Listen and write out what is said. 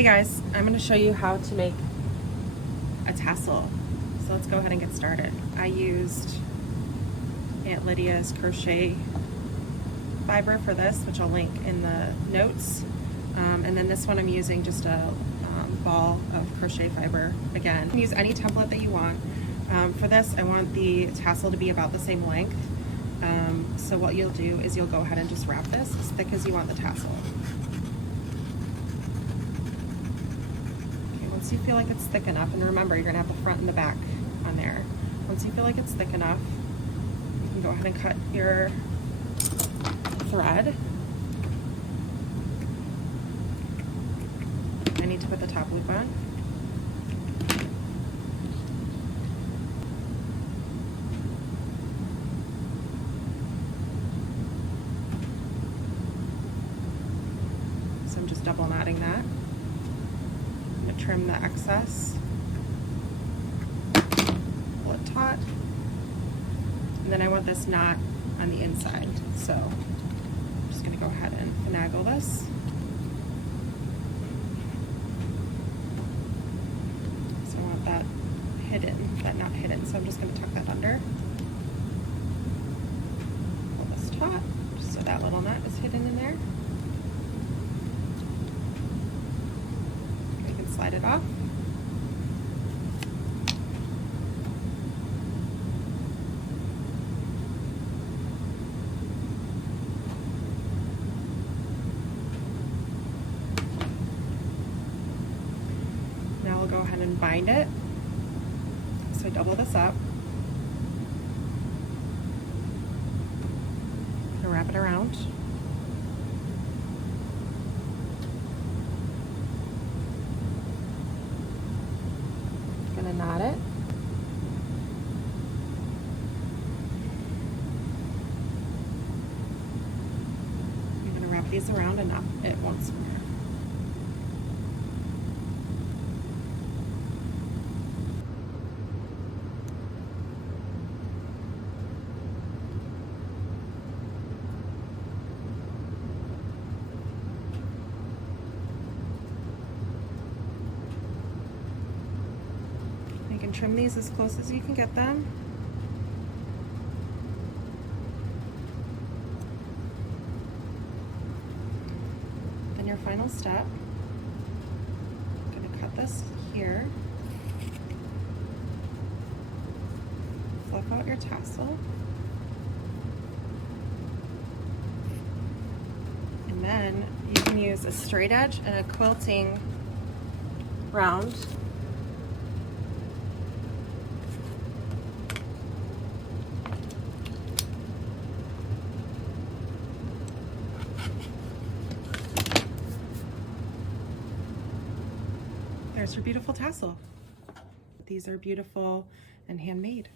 Hey guys, I'm going to show you how to make a tassel. So let's go ahead and get started. I used Aunt Lydia's crochet fiber for this, which I'll link in the notes. And then this one I'm using just a ball of crochet fiber again. You can use any template that you want. For this, I want the tassel to be about the same length. So what you'll do is you'll go ahead and just wrap this as thick as you want the tassel. Once you feel like it's thick enough, and remember you're going to have the front and the back on there. Once you feel like it's thick enough, you can go ahead and cut your thread. I need to put the top loop on. So I'm just double knotting that. Trim the excess, pull it taut, and then I want this knot on the inside, so I'm just going to go ahead and finagle this. So I want that hidden, but not hidden, so I'm just going to tuck that under. Pull this taut, just so that little knot is hidden in there. Slide it off. Now we'll go ahead and bind it. So I double this up and wrap it around. Gonna knot it. I'm gonna wrap these around and knot it once more. You can trim these as close as you can get them. Then your final step, I'm going to cut this here, fluff out your tassel, and then you can use a straight edge and a quilting round. There's your beautiful tassel. These are beautiful and handmade.